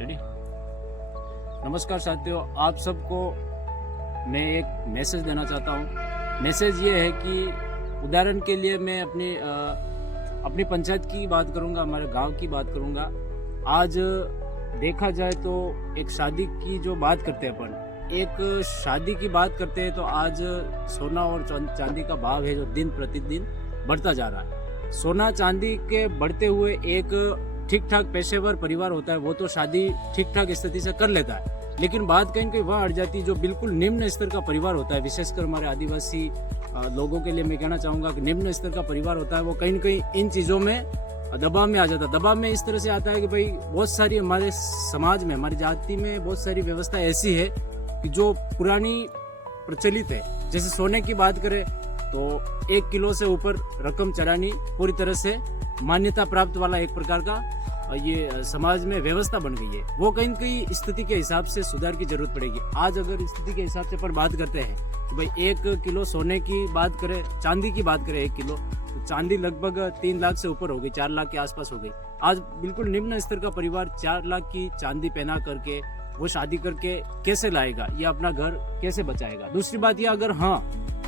Ready. नमस्कार साथियों, आप सबको मैं एक मैसेज देना चाहता हूँ। मैसेज ये है कि उदाहरण के लिए मैं अपनी पंचायत की बात करूँगा, हमारे गांव की बात करूँगा। आज देखा जाए तो एक शादी की जो बात करते हैं अपन, एक शादी की बात करते हैं तो आज सोना और चांदी का भाव है जो दिन प्रतिदिन बढ़ता जा रहा है। सोना चांदी के बढ़ते हुए एक ठीक ठाक पेशेवर परिवार होता है वो तो शादी ठीक ठाक स्थिति से कर लेता है, लेकिन बात कहीं कहीं वह अड़ जाती है जो बिल्कुल निम्न स्तर का परिवार होता है। विशेषकर हमारे आदिवासी लोगों के लिए मैं कहना चाहूँगा कि निम्न स्तर का परिवार होता है वो कहीं न कहीं इन चीज़ों में दबाव में आ जाता है। दबाव में इस तरह से आता है कि भाई बहुत सारी हमारे समाज में, हमारी जाति में बहुत सारी व्यवस्था ऐसी है कि जो पुरानी प्रचलित है। जैसे सोने की बात करें तो 1 किलो से ऊपर रकम चढ़ानी पूरी तरह से मान्यता प्राप्त वाला एक प्रकार का ये समाज में व्यवस्था बन गई है। वो कहीं न कहीं स्थिति के हिसाब से सुधार की जरूरत पड़ेगी। आज अगर स्थिति के हिसाब से अपन बात करते हैं तो भाई 1 किलो सोने की बात करें, चांदी की बात करें 1 किलो, तो चांदी लगभग 3 लाख से ऊपर हो गई, 4 लाख के आसपास हो गई। आज बिल्कुल निम्न स्तर का परिवार 4 लाख की चांदी पहना करके वो शादी करके कैसे लाएगा या अपना घर कैसे बचाएगा। दूसरी बात यह,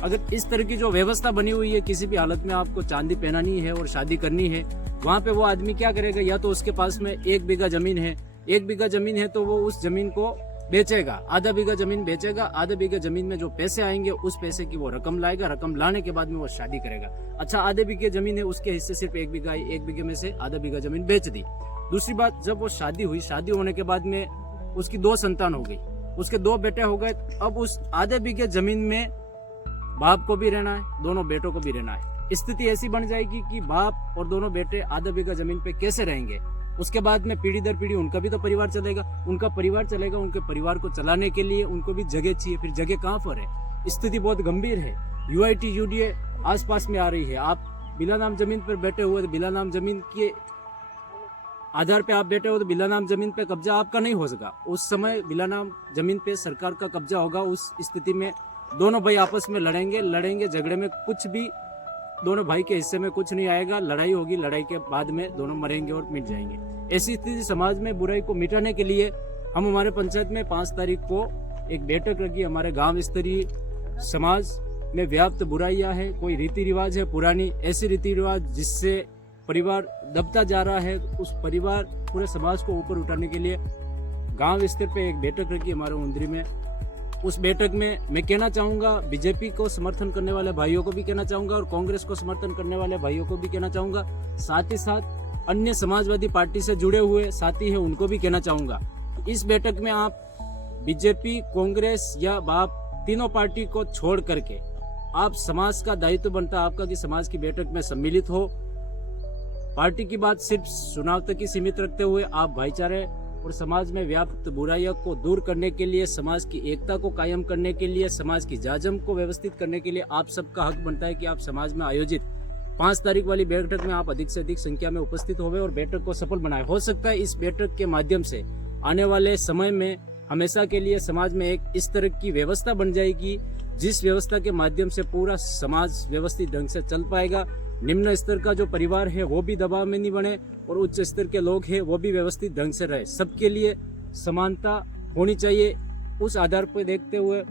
अगर इस तरह की जो व्यवस्था बनी हुई है, किसी भी हालत में आपको चांदी पहनानी है और शादी करनी है, वहाँ पे वो आदमी क्या करेगा, या तो उसके पास में 1 बीघा जमीन है, 1 बीघा जमीन है तो वो उस जमीन को बेचेगा, आधा बीघा जमीन बेचेगा, आधा बीघा जमीन में जो पैसे आएंगे उस पैसे की वो रकम लाएगा, रकम लाने के बाद में वो शादी करेगा। अच्छा, आधे बीघे जमीन है, उसके हिस्से सिर्फ 1 बीघा, 1 बीघे में से आधा बीघा जमीन बेच दी। दूसरी बात, जब वो शादी हुई, शादी होने के बाद में उसकी 2 संतान हो गई, उसके 2 बेटे हो गए। अब उस आधे बीघे जमीन में बाप को भी रहना है, दोनों बेटों को भी रहना है। स्थिति ऐसी बन जाएगी कि बाप और दोनों बेटे आधा बीघा जमीन पे कैसे रहेंगे। उसके बाद में पीढ़ी दर पीढ़ी उनका भी तो परिवार चलेगा, उनका परिवार चलेगा, उनके परिवार को चलाने के लिए उनको भी जगह चाहिए। फिर जगह कहाँ पर है? स्थिति बहुत गंभीर है। UIT UDA आसपास में आ रही है। आप बिला नाम जमीन पर बैठे हुए, बिला नाम जमीन के आधार पे आप बैठे हो तो बिला नाम जमीन पे कब्जा आपका नहीं हो सका। उस समय बिला नाम जमीन पे सरकार का कब्जा होगा। उस स्थिति में दोनों भाई आपस में लड़ेंगे, झगड़े में कुछ भी दोनों भाई के हिस्से में कुछ नहीं आएगा। लड़ाई होगी, लड़ाई के बाद में दोनों मरेंगे और मिट जाएंगे। ऐसी स्थिति समाज में बुराई को मिटाने के लिए हम हमारे पंचायत में 5 तारीख को एक बैठक रखी। हमारे गांव स्तरीय समाज में व्याप्त बुराइयां है, कोई रीति रिवाज है पुरानी, ऐसे रीति रिवाज जिससे परिवार दबता जा रहा है, उस परिवार पूरे समाज को ऊपर उठाने के लिए गांव स्तर पे एक बैठक रखी हमारे उंदरी में। उस बैठक में मैं कहना चाहूँगा, बीजेपी को समर्थन करने वाले भाइयों को भी कहना चाहूँगा और कांग्रेस को समर्थन करने वाले भाइयों को भी कहना चाहूँगा, साथ ही साथ अन्य समाजवादी पार्टी से जुड़े हुए साथी हैं उनको भी कहना चाहूँगा। इस बैठक में आप बीजेपी, कांग्रेस या बाप तीनों पार्टी को छोड़ करके आप समाज का दायित्व बनता है आपका कि समाज की बैठक में सम्मिलित हो। पार्टी की बात सिर्फ चुनाव तक ही सीमित रखते हुए आप भाईचारे और समाज में व्याप्त बुराइयों को दूर करने के लिए, समाज की एकता को कायम करने के लिए, समाज की जाजम को व्यवस्थित करने के लिए आप सबका हक बनता है कि आप समाज में आयोजित 5 तारीख वाली बैठक में आप अधिक से अधिक संख्या में उपस्थित होवे और बैठक को सफल बनाए। हो सकता है इस बैठक के माध्यम से आने वाले समय में हमेशा के लिए समाज में एक इस तरह की व्यवस्था बन जाएगी जिस व्यवस्था के माध्यम से पूरा समाज व्यवस्थित ढंग से चल पाएगा। निम्न स्तर का जो परिवार है वो भी दबाव में नहीं बने और उच्च स्तर के लोग हैं वो भी व्यवस्थित ढंग से रहे। सबके लिए समानता होनी चाहिए। उस आधार पर देखते हुए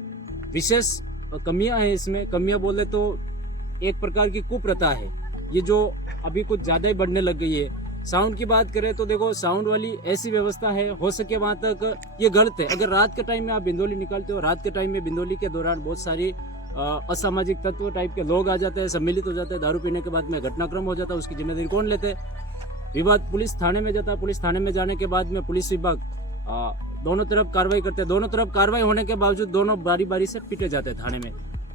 विशेष कमियां हैं इसमें। कमियां बोले तो एक प्रकार की कुप्रथा है ये जो अभी कुछ ज़्यादा ही बढ़ने लग गई है। साउंड की बात करें तो देखो, साउंड वाली ऐसी व्यवस्था है, हो सके वहाँ तक ये गलत है। अगर रात के टाइम में आप बिंदोली निकालते हो, रात के टाइम में बिंदोली के दौरान बहुत सारी असामाजिक तत्व टाइप के लोग आ जाते हैं, सम्मिलित हो जाते हैं, दारू पीने के बाद में घटनाक्रम हो जाता है, उसकी जिम्मेदारी कौन लेते हैं? विवाद पुलिस थाने में जाता है, पुलिस थाने में जाने के बाद में पुलिस विभाग दोनों तरफ कार्रवाई करते हैं। दोनों तरफ कार्रवाई होने के बावजूद दोनों बारी बारी से पीटे जाते हैं थाने में,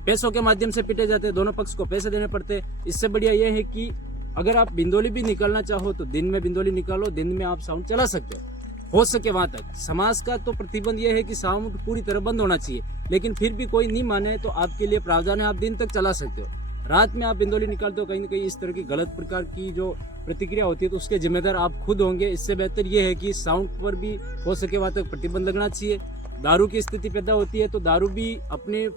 पैसों के माध्यम से पीटे जाते हैं, दोनों पक्ष को पैसे देने पड़ते हैं। इससे बढ़िया यह है कि अगर आप बिंदोली भी निकालना चाहो तो दिन में बिंदोली निकालो, दिन में आप साउंड चला सकते हो सके वहां तक। समाज का तो प्रतिबंध यह है कि साउंड पूरी तरह बंद होना चाहिए, लेकिन फिर भी कोई नहीं माने तो आपके लिए प्रावधान है, आप दिन तक चला सकते हो। रात में आप बिंदोली निकालते हो, कहीं ना कहीं इस तरह की गलत प्रकार की जो प्रतिक्रिया होती है तो उसके जिम्मेदार आप खुद होंगे। इससे बेहतर ये है कि साउंड पर भी हो सके वहां तक प्रतिबंध लगना चाहिए। दारू की स्थिति पैदा होती है तो दारू भी अपने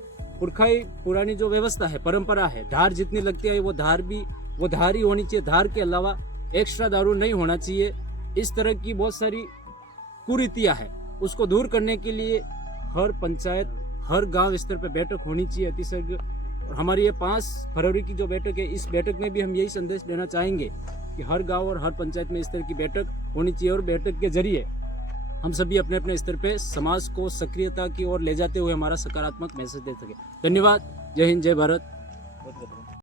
पुरखाई पुरानी जो व्यवस्था है, परंपरा है, धार जितनी लगती है वो धार ही होनी चाहिए। धार के अलावा एक्स्ट्रा दारू नहीं होना चाहिए। इस तरह की बहुत सारी कुरीतियां है उसको दूर करने के लिए हर पंचायत हर गांव स्तर पर बैठक होनी चाहिए अतिसर्ग। और हमारी ये 5 फरवरी की जो बैठक है, इस बैठक में भी हम यही संदेश देना चाहेंगे कि हर गांव और हर पंचायत में इस तरह की बैठक होनी चाहिए और बैठक के जरिए हम सभी अपने अपने स्तर पे समाज को सक्रियता की ओर ले जाते हुए हमारा सकारात्मक मैसेज दे सके। धन्यवाद। जय हिंद, जय भारत।